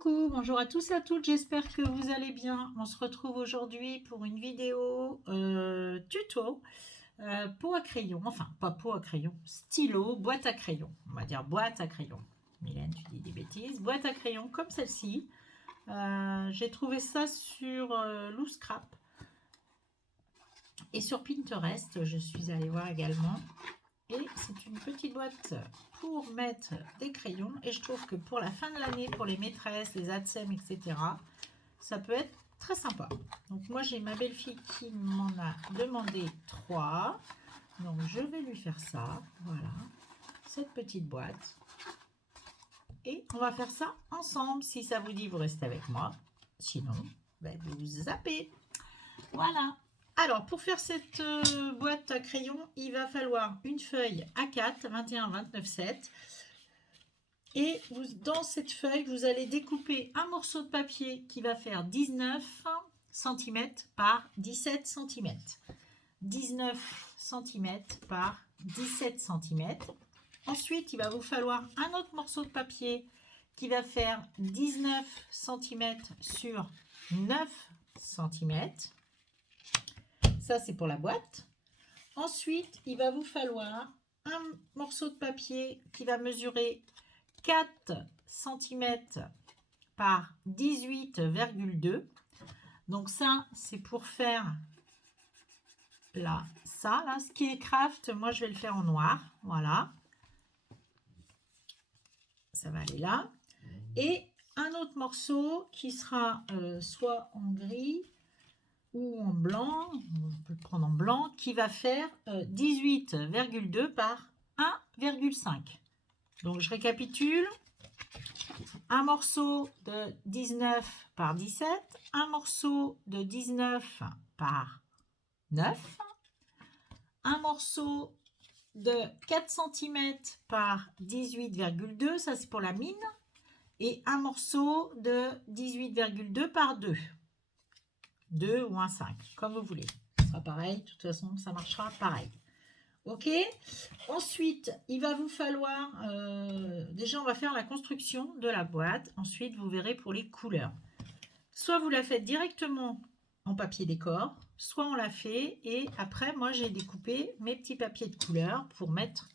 Coucou, bonjour à tous et à toutes, j'espère que vous allez bien. On se retrouve aujourd'hui pour une vidéo tuto peau à crayon, enfin pas peau à crayon, stylo, boîte à crayon. On va dire boîte à crayon. Mylène, tu dis des bêtises. Boîte à crayon comme celle-ci. J'ai trouvé ça sur Looscrap et sur Pinterest. Je suis allée voir également. Et c'est une petite boîte pour mettre des crayons. Et je trouve que pour la fin de l'année, pour les maîtresses, les ATSEM, etc., ça peut être très sympa. Donc moi, j'ai ma belle-fille qui m'en a demandé 3. Donc je vais lui faire ça. Voilà, cette petite boîte. Et on va faire ça ensemble. Si ça vous dit, vous restez avec moi. Sinon, ben, vous zappez. Voilà. Alors, pour faire cette boîte à crayon, il va falloir une feuille A4, 21-29-7. Et dans cette feuille, vous allez découper un morceau de papier qui va faire 19 cm par 17 cm. 19 cm par 17 cm. Ensuite, il va vous falloir un autre morceau de papier qui va faire 19 cm sur 9 cm. Ça, c'est pour la boîte. Ensuite, il va vous falloir un morceau de papier qui va mesurer 4 cm par 18,2. Donc ça, c'est pour faire là, ça. Là, ce qui est craft, moi, je vais le faire en noir. Voilà. Ça va aller là. Et un autre morceau qui sera soit en gris, ou en blanc, on peut le prendre en blanc, qui va faire 18,2 par 1,5. Donc je récapitule, un morceau de 19 par 17, un morceau de 19 par 9, un morceau de 4 cm par 18,2, ça c'est pour la mine, et un morceau de 18,2 par 2. 2 ou un 5, comme vous voulez. Ce sera pareil, de toute façon, ça marchera pareil. Ok. Ensuite, il va vous falloir... déjà, on va faire la construction de la boîte. Ensuite, vous verrez pour les couleurs. Soit vous la faites directement en papier décor, soit on la fait et après, moi, j'ai découpé mes petits papiers de couleur pour mettre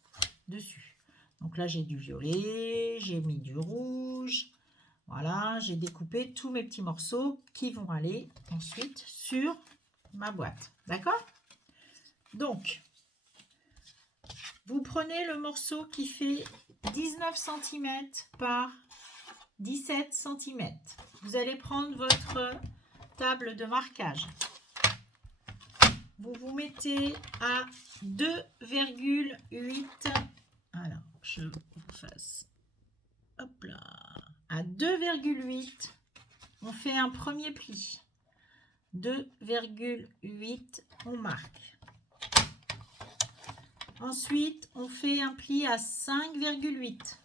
dessus. Donc là, j'ai du violet, j'ai mis du rouge... Voilà, j'ai découpé tous mes petits morceaux qui vont aller ensuite sur ma boîte. D'accord? Donc, vous prenez le morceau qui fait 19 cm par 17 cm. Vous allez prendre votre table de marquage. Vous vous mettez à 2,8. Alors, je vous fasse. Hop là. À 2,8, on fait un premier pli. 2,8, on marque. Ensuite, on fait un pli à 5,8.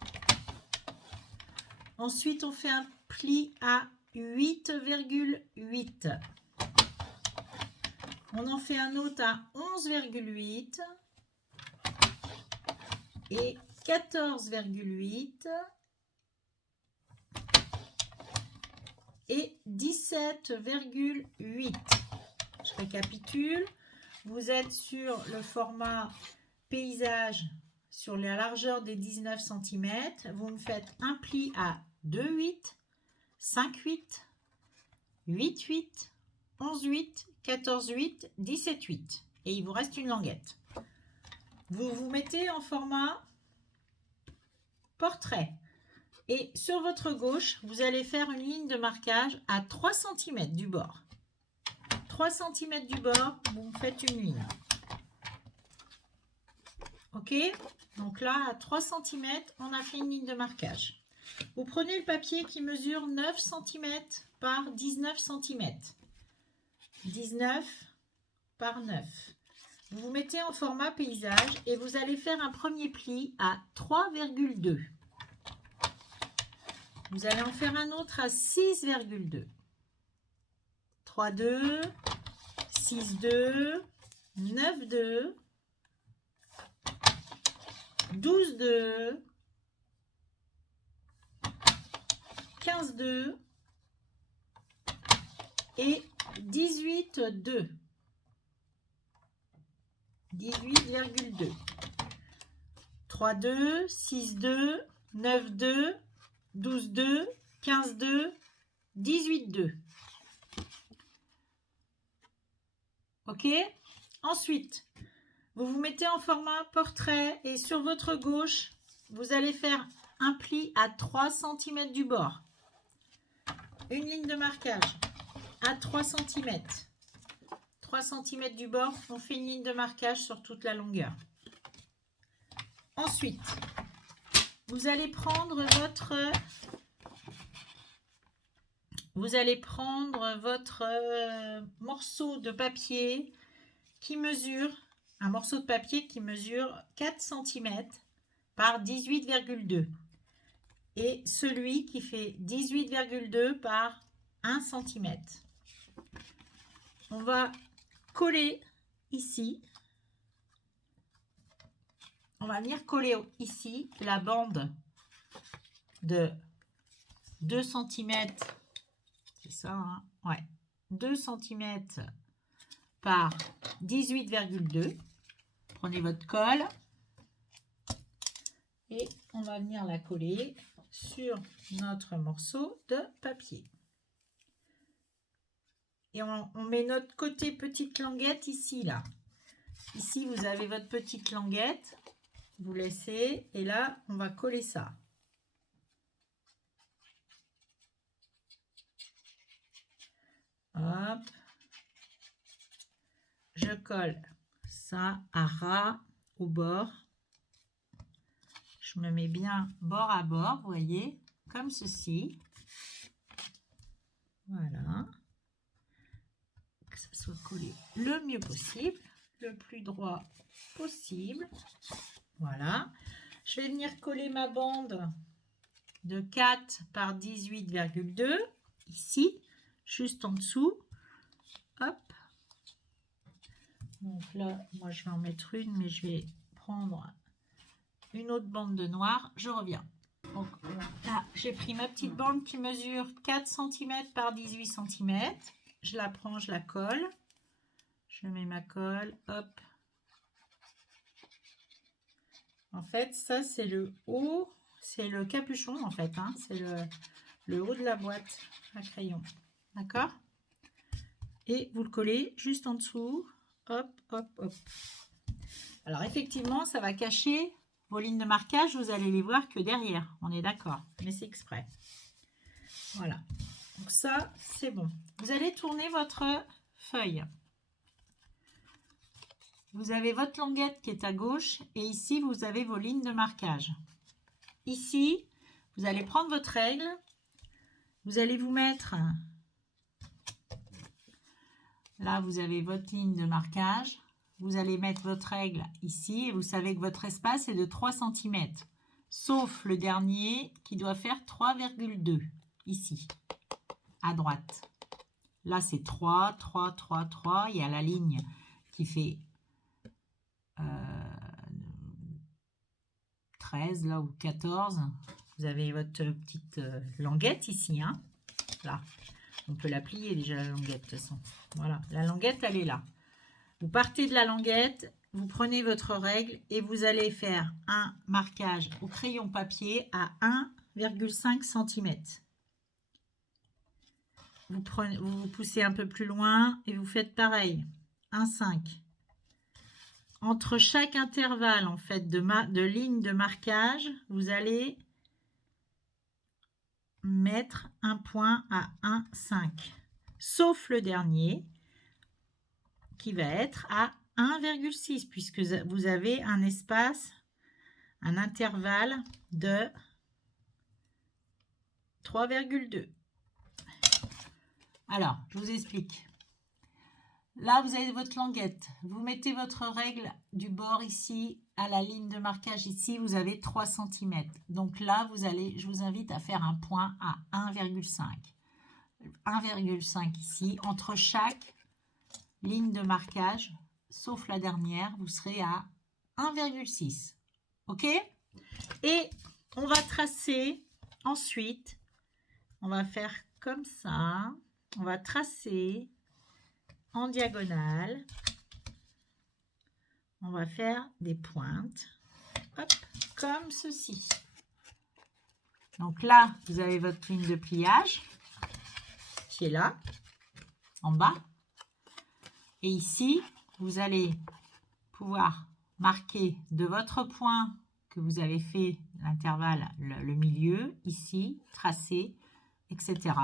Ensuite, on fait un pli à 8,8. On en fait un autre à 11,8 et 14,8. Et 17,8. Je récapitule. Vous êtes sur le format paysage sur la largeur des 19 cm. Vous me faites un pli à 2,8, 5,8, 8,8, 11,8, 14,8, 17,8. Et il vous reste une languette. Vous vous mettez en format portrait. Et sur votre gauche, vous allez faire une ligne de marquage à 3 cm du bord. 3 cm du bord, vous faites une ligne. Ok? Donc là, à 3 cm, on a fait une ligne de marquage. Vous prenez le papier qui mesure 9 cm par 19 cm. 19 par 9. Vous vous mettez en format paysage et vous allez faire un premier pli à 3,2. Vous allez en faire un autre à 6,2. 3,2, 6,2, 9,2, 12,2, 15,2 et 18,2. 18,2. 3,2, 6,2, 9,2, 12,2, 15,2, 18,2. Ok? Ensuite, vous vous mettez en format portrait et sur votre gauche, vous allez faire un pli à 3 cm du bord. Une ligne de marquage à 3 cm. 3 cm du bord, on fait une ligne de marquage sur toute la longueur. Ensuite, vous allez prendre votre morceau de papier qui mesure, un morceau de papier qui mesure 4 cm par 18,2 et celui qui fait 18,2 par 1 cm. On va coller ici. On va venir coller ici la bande de 2 cm. C'est ça, hein? Ouais. 2 cm par 18,2. Prenez votre colle et on va venir la coller sur notre morceau de papier. Et on met notre côté petite languette ici, là. Ici, vous avez votre petite languette. Vous laissez et là, on va coller ça. Hop. Je colle ça à ras au bord. Je me mets bien bord à bord, vous voyez, comme ceci. Voilà. Que ça soit collé le mieux possible, le plus droit possible. Voilà. Je vais venir coller ma bande de 4 par 18,2 ici, juste en dessous. Hop. Donc là, moi je vais en mettre une, mais je vais prendre une autre bande de noir. Je reviens. Donc là, j'ai pris ma petite bande qui mesure 4 cm par 18 cm. Je la prends, je la colle. Je mets ma colle, hop. En fait, ça c'est le haut, c'est le capuchon en fait, hein, c'est le haut de la boîte à crayon, d'accord? Et vous le collez juste en dessous, hop, hop, hop. Alors effectivement, ça va cacher vos lignes de marquage, vous allez les voir que derrière, on est d'accord, mais c'est exprès. Voilà, donc ça c'est bon. Vous allez tourner votre feuille. Vous avez votre languette qui est à gauche et ici, vous avez vos lignes de marquage. Ici, vous allez prendre votre règle. Vous allez vous mettre... Là, vous avez votre ligne de marquage. Vous allez mettre votre règle ici et vous savez que votre espace est de 3 cm. Sauf le dernier qui doit faire 3,2 ici, à droite. Là, c'est 3, 3, 3, 3. Il y a la ligne qui fait... 13 là ou 14, vous avez votre petite languette ici, hein. Là, on peut la plier déjà la languette de toute façon. Voilà, la languette elle est là. Vous partez de la languette, vous prenez votre règle et vous allez faire un marquage au crayon papier à 1,5 cm. Vous poussez un peu plus loin et vous faites pareil, 1,5. Entre chaque intervalle en fait de ligne de marquage, vous allez mettre un point à 1,5. Sauf le dernier qui va être à 1,6 puisque vous avez un espace, un intervalle de 3,2. Alors, je vous explique. Là, vous avez votre languette. Vous mettez votre règle du bord ici, à la ligne de marquage ici, vous avez 3 cm. Donc là, je vous invite à faire un point à 1,5. 1,5 ici. Entre chaque ligne de marquage, sauf la dernière, vous serez à 1,6. OK? Et on va tracer ensuite on va faire comme ça. On va tracer en diagonale. On va faire des pointes, hop, comme ceci. Donc là, vous avez votre ligne de pliage qui est là, en bas. Et ici, vous allez pouvoir marquer de votre point que vous avez fait l'intervalle, le milieu, ici, tracer, etc.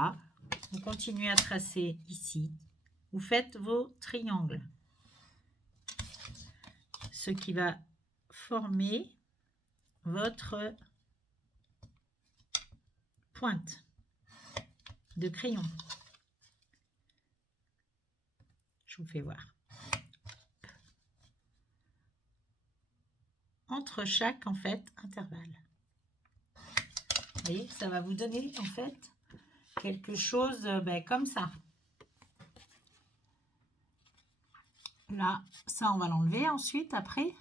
Vous continuez à tracer ici. Vous faites vos triangles. Ce qui va former votre pointe de crayon. Je vous fais voir. Entre chaque, en fait, intervalle. Vous voyez, ça va vous donner, en fait, quelque chose comme ça. Là, ça, on va l'enlever ensuite, après.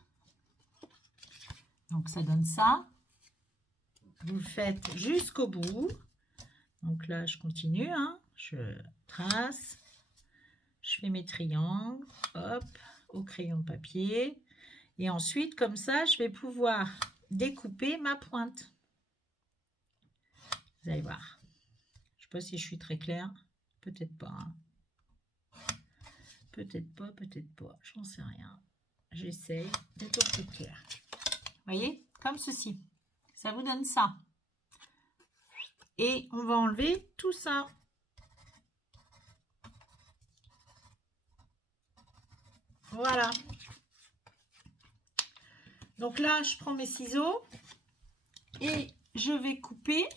Donc, ça donne ça. Vous le faites jusqu'au bout. Donc là, je continue. Hein. Je trace. Je fais mes triangles. Hop, au crayon de papier. Et ensuite, comme ça, je vais pouvoir découper ma pointe. Vous allez voir. Je ne sais pas si je suis très claire. Peut-être pas. Hein. Peut-être pas, peut-être pas. J'en sais rien. J'essaye d'être au plus clair. Vous voyez, comme ceci. Ça vous donne ça. Et on va enlever tout ça. Voilà. Donc là, je prends mes ciseaux et je vais couper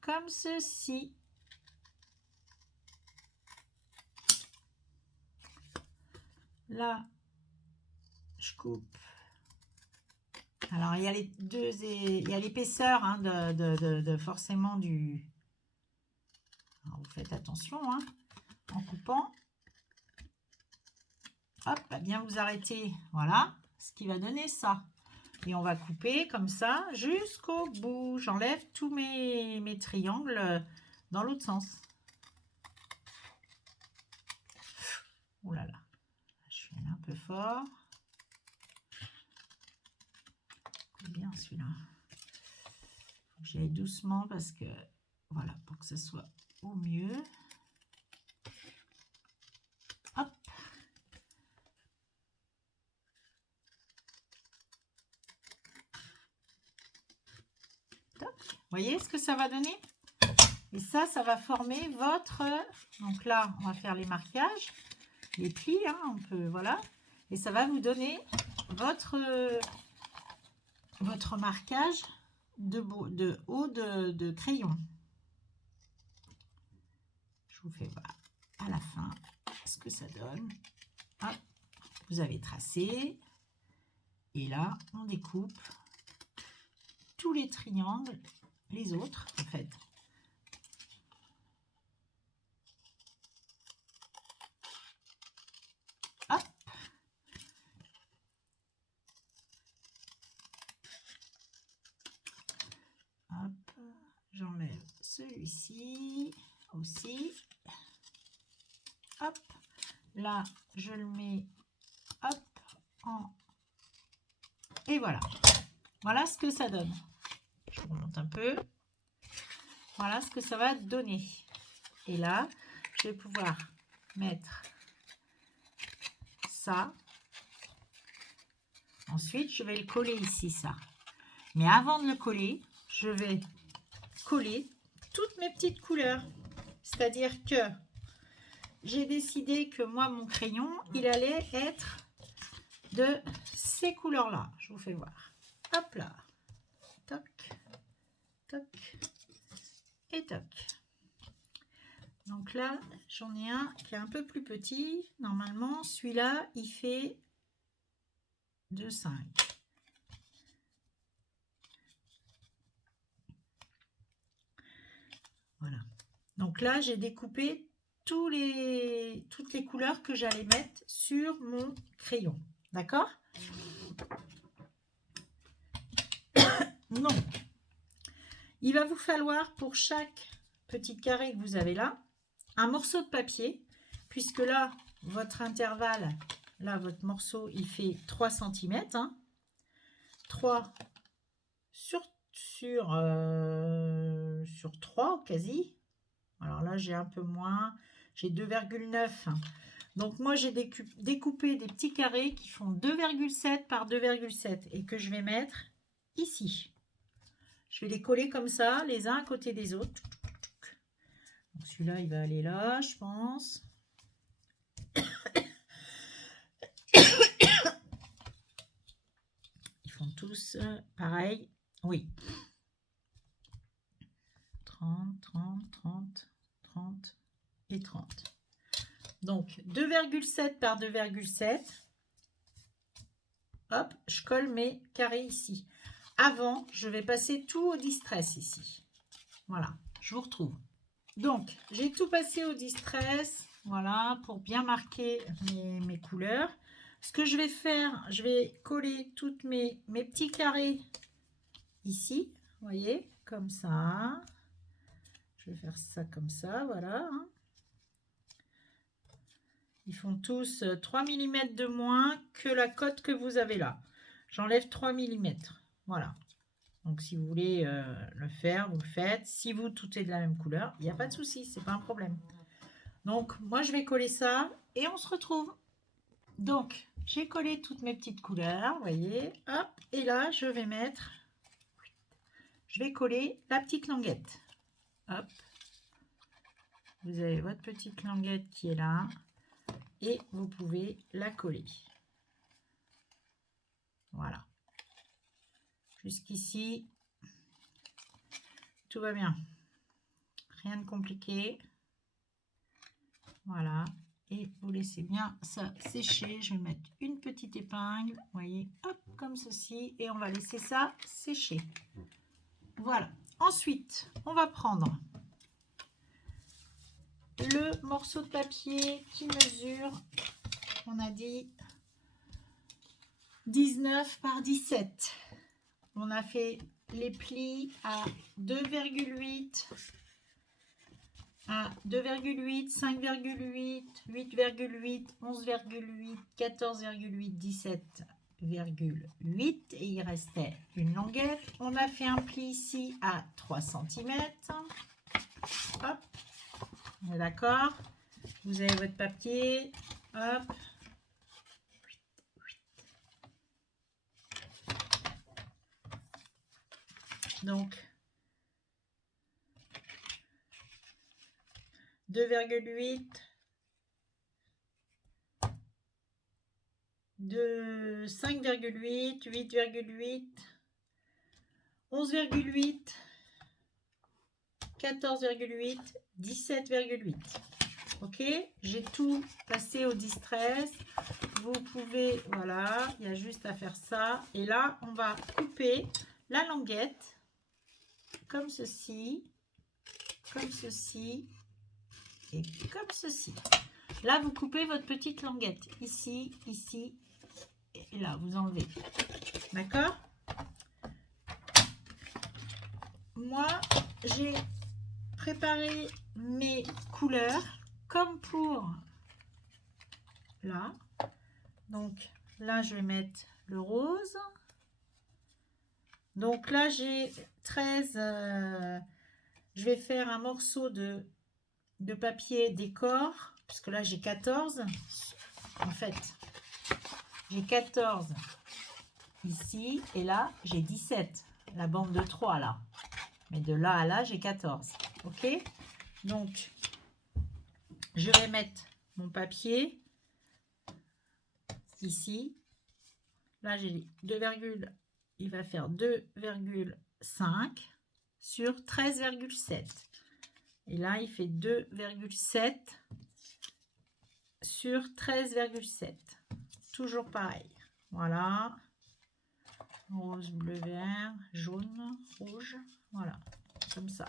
comme ceci. Là, je coupe. Alors, il y a les deux, il y a l'épaisseur hein, de forcément du... Alors, vous faites attention hein, en coupant. Hop, bien vous arrêtez. Voilà, ce qui va donner ça. Et on va couper comme ça jusqu'au bout. J'enlève tous mes triangles dans l'autre sens. Oh là là, je suis allée un peu fort. Bien celui-là. Faut que j'aille doucement parce que voilà, pour que ce soit au mieux. Hop. Top. Vous voyez ce que ça va donner? Et ça va former votre... Donc là, on va faire les marquages, les plis, hein, on peut, voilà. Et ça va vous donner votre marquage de haut de crayon. Je vous fais voir à la fin ce que ça donne. Hop, vous avez tracé. Et là, on découpe tous les triangles, les autres en fait. Hop. Hop, j'enlève celui-ci aussi. Hop, là, je le mets, hop, en... Et voilà. Voilà ce que ça donne. Je remonte un peu. Voilà ce que ça va donner. Et là, je vais pouvoir mettre ça. Ensuite, je vais le coller ici, ça. Mais avant de le coller, je vais coller toutes mes petites couleurs. C'est-à-dire que j'ai décidé que moi, mon crayon, il allait être de ces couleurs-là. Je vous fais voir. Hop là. Toc, toc et toc. Donc là, j'en ai un qui est un peu plus petit. Normalement, celui-là, il fait de 5. Voilà. Donc là, j'ai découpé toutes les couleurs que j'allais mettre sur mon crayon. D'accord? Donc, Il va vous falloir pour chaque petit carré que vous avez là, un morceau de papier, puisque là, votre intervalle, là, votre morceau, il fait 3 cm. Hein, 3 sur 3 quasi. Alors là, j'ai un peu moins, j'ai 2,9. Donc moi, j'ai découpé des petits carrés qui font 2,7 par 2,7 et que je vais mettre ici. Je vais les coller comme ça, les uns à côté des autres. Celui-là, il va aller là, je pense. Ils font tous pareil. Oui. 30, 30, 30, 30 et 30. Donc, 2,7 par 2,7. Hop, je colle mes carrés ici. Avant, je vais passer tout au distress ici. Voilà, je vous retrouve. Donc, j'ai tout passé au distress, voilà, pour bien marquer mes couleurs. Ce que je vais faire, je vais coller toutes mes petits carrés ici, vous voyez, comme ça. Je vais faire ça comme ça, voilà. Ils font tous 3 mm de moins que la cote que vous avez là. J'enlève 3 mm, voilà. Donc, si vous voulez le faire, vous le faites. Si vous, tout est de la même couleur, il n'y a pas de souci, c'est pas un problème. Donc, moi, je vais coller ça et on se retrouve. Donc, j'ai collé toutes mes petites couleurs, vous voyez. Hop, et là, je vais coller la petite languette. Hop. Vous avez votre petite languette qui est là et vous pouvez la coller. Voilà. Jusqu'ici, tout va bien. Rien de compliqué. Voilà. Et vous laissez bien ça sécher. Je vais mettre une petite épingle. Vous voyez, hop, comme ceci. Et on va laisser ça sécher. Voilà. Ensuite, on va prendre le morceau de papier qui mesure, on a dit, 19 par 17. On a fait les plis à 2,8, à 2,8, 5,8, 8,8, 11,8, 14,8, 17,8 et il restait une languette. On a fait un pli ici à 3 cm. Hop, on est d'accord. Vous avez votre papier. Hop. Donc, 2,8 de 5,8, 8,8, 11,8, 14,8, 17,8. Ok, j'ai tout passé au distress. Vous pouvez, voilà, il y a juste à faire ça. Et là, on va couper la languette comme ceci et comme ceci. Là, vous coupez votre petite languette ici, ici et là, vous enlevez. D'accord? Moi, j'ai préparé mes couleurs comme pour là. Donc là, je vais mettre le rose. Donc là, j'ai 13. Je vais faire un morceau de papier décor, puisque là, j'ai 14. En fait, j'ai 14 ici, et là, j'ai 17. La bande de 3, là. Mais de là à là, j'ai 14. Ok? Donc, je vais mettre mon papier ici. Là, j'ai 2, il va faire 2,5 sur 13,7. Et là, il fait 2,7 sur 13,7. Toujours pareil. Voilà. Rose, bleu, vert, jaune, rouge. Voilà. Comme ça.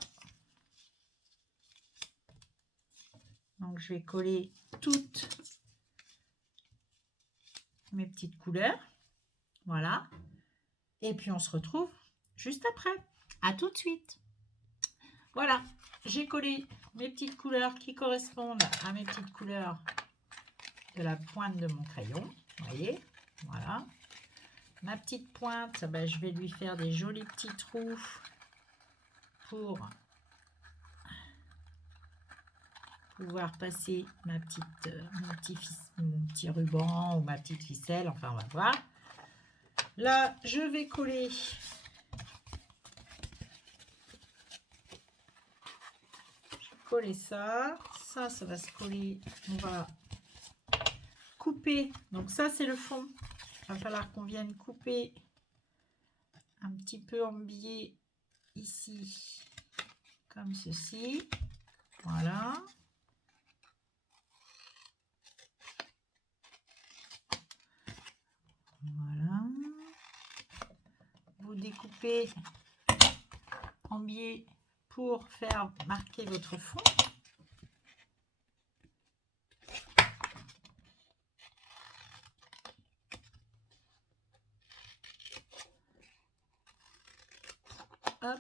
Donc, je vais coller toutes mes petites couleurs. Voilà. Et puis, on se retrouve juste après. À tout de suite. Voilà, j'ai collé mes petites couleurs qui correspondent à mes petites couleurs de la pointe de mon crayon. Vous voyez, voilà. Ma petite pointe, ben, je vais lui faire des jolis petits trous pour pouvoir passer ma petite, mon petit ruban ou ma petite ficelle. Enfin, on va voir. Là, je vais coller ça. Ça va se coller. On va couper. Donc ça, c'est le fond. Il va falloir qu'on vienne couper un petit peu en biais ici, comme ceci. Voilà. Voilà. Vous découpez en biais pour faire marquer votre fond. Hop.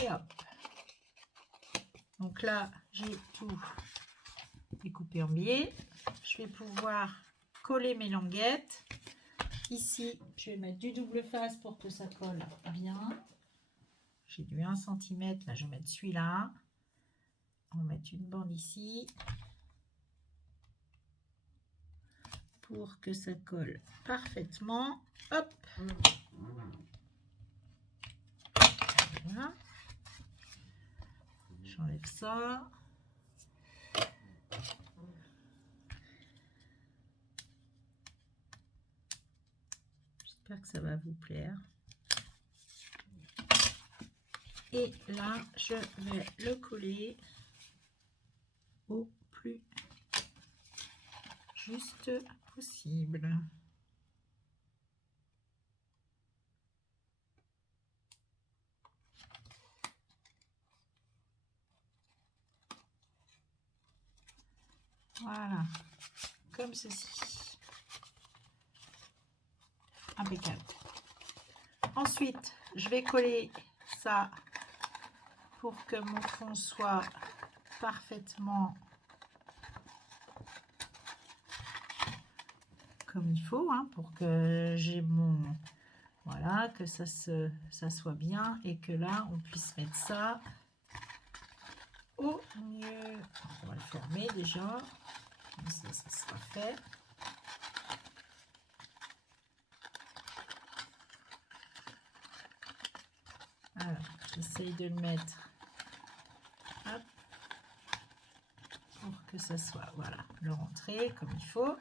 Et hop. Donc là, j'ai tout découpé en biais. Je vais pouvoir coller mes languettes. Ici, je vais mettre du double face pour que ça colle bien. J'ai du 1 cm, là je vais mettre celui-là. On va mettre une bande ici pour que ça colle parfaitement. Hop. Voilà. J'enlève ça. J'espère que ça va vous plaire. Et là, je vais le coller au plus juste possible. Voilà, comme ceci. Impeccable. Ensuite, je vais coller ça pour que mon fond soit parfaitement comme il faut, hein, pour que j'ai mon... Voilà, que ça soit bien et que là, on puisse mettre ça au mieux. On va le former déjà. Comme ça sera fait. Alors, j'essaye de le mettre hop, pour que ça soit, voilà, le rentrer comme il faut.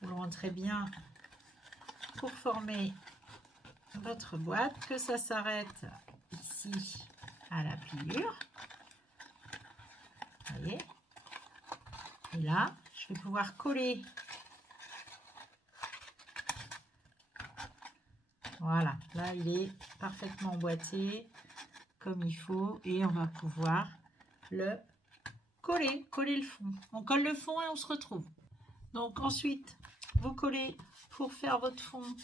Vous le rentrez bien pour former votre boîte, que ça s'arrête ici à la pliure. Vous voyez? Et là, je vais pouvoir coller. Voilà, là il est parfaitement emboîté comme il faut et on va pouvoir le coller le fond. On colle le fond et on se retrouve. Donc ensuite, vous collez pour faire votre fond.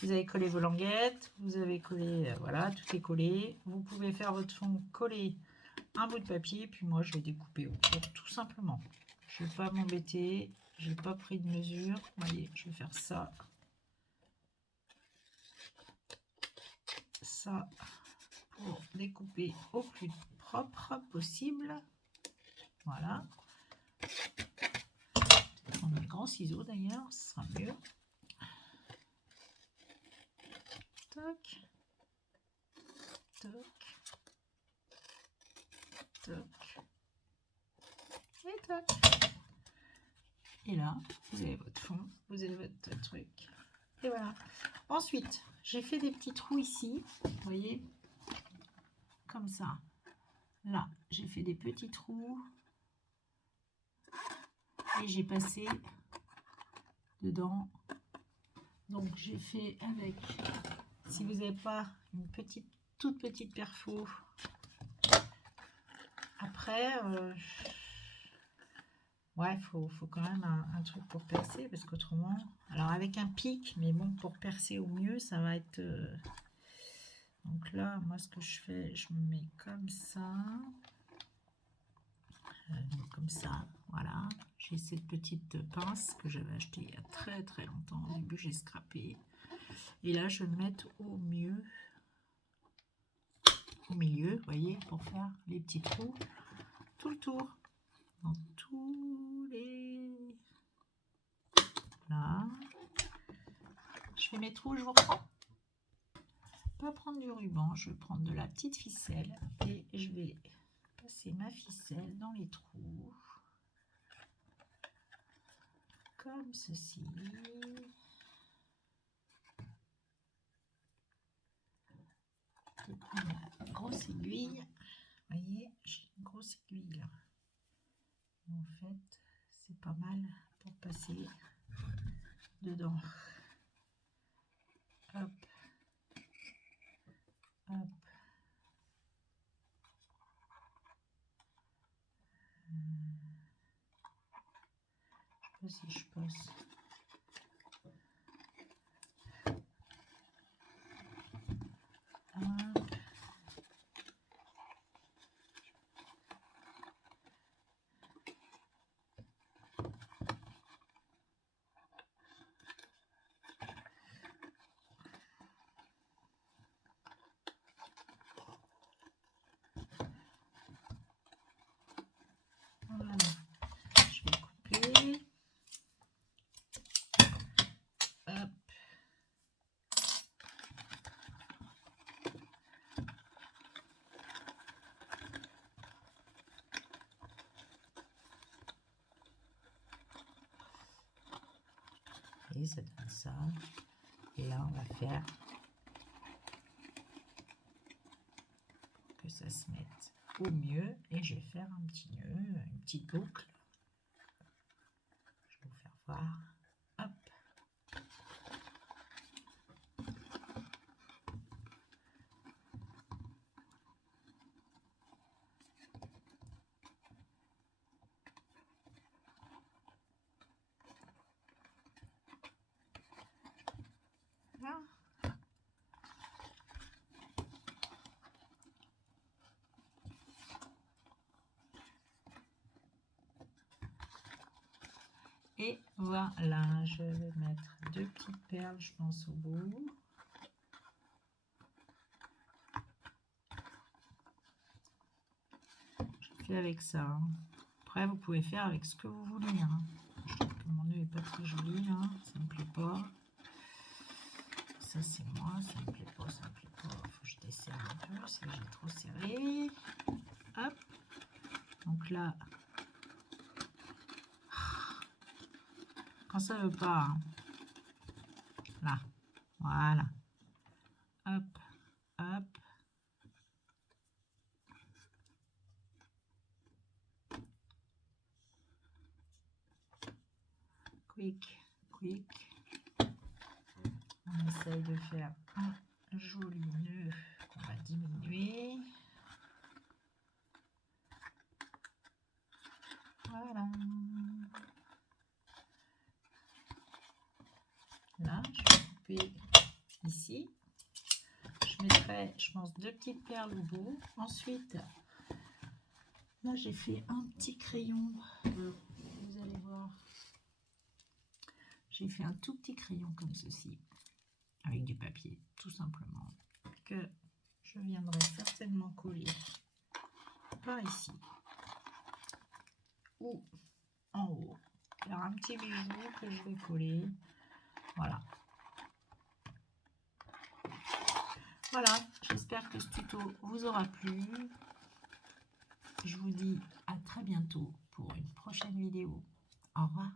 Vous avez collé vos languettes, vous avez collé, voilà, tout est collé. Vous pouvez faire votre fond, coller un bout de papier, puis moi je vais découper autour tout simplement. Je ne vais pas m'embêter, je n'ai pas pris de mesure. Vous voyez, je vais faire ça. Ça pour découper au plus propre possible. Voilà. On a le grand ciseau d'ailleurs, ce sera mieux. Toc, toc, toc, et toc. Et là, vous avez votre fond, vous avez votre truc. Et voilà. Ensuite, j'ai fait des petits trous ici, vous voyez, comme ça. Là, j'ai fait des petits trous et j'ai passé dedans. Donc, j'ai fait avec, si vous n'avez pas une toute petite perfo, après, ouais, faut quand même un truc pour percer, parce qu'autrement, alors avec un pic, mais bon, pour percer au mieux, ça va être, Donc là, moi, ce que je fais, je me mets comme ça. Comme ça, voilà. J'ai cette petite pince que j'avais achetée il y a très très longtemps. Au début, j'ai scrappé. Et là, je vais me mettre au milieu, vous voyez, pour faire les petits trous tout le tour. Dans tous les... Là. Je fais mes trous, je vous reprends. Je vais pas prendre du ruban, je vais prendre de la petite ficelle et je vais passer ma ficelle dans les trous. Comme ceci. Je prends ma grosse aiguille. Vous voyez, j'ai une grosse aiguille là. Et en fait, c'est pas mal pour passer dedans. Hop. Hop. Je sais pas si je passe. Hop. Voilà. Je vais couper. Hop. Et ça donne ça. Et là, on va faire que ça se mette au mieux. Et je vais faire un petit nœud, une petite boucle. Je vais vous faire voir. Hop. Là. Et voilà, je vais mettre deux petites perles, je pense, au bout. Je fais avec ça. Hein. Après, vous pouvez faire avec ce que vous voulez. Hein. Je trouve que mon nœud n'est pas très joli, là. Ça ne me plaît pas. Ça, c'est moi. Ça me plaît pas, ça me plaît pas. Il faut que je desserre un peu, si j'ai trop serré. Hop. Donc là, quand ça veut pas, hein. Là, voilà. Hop, hop. Quick, quick. On essaye de faire un joli nœud qu'on va diminuer. Voilà. Là, je vais couper ici. Je mettrai, je pense, deux petites perles au bout. Ensuite, là, j'ai fait un petit crayon. Vous allez voir. J'ai fait un tout petit crayon comme ceci, avec du papier, tout simplement, que je viendrai certainement coller par ici ou en haut. Faire un petit bijou que je vais coller. Voilà. Voilà, j'espère que ce tuto vous aura plu. Je vous dis à très bientôt pour une prochaine vidéo. Au revoir.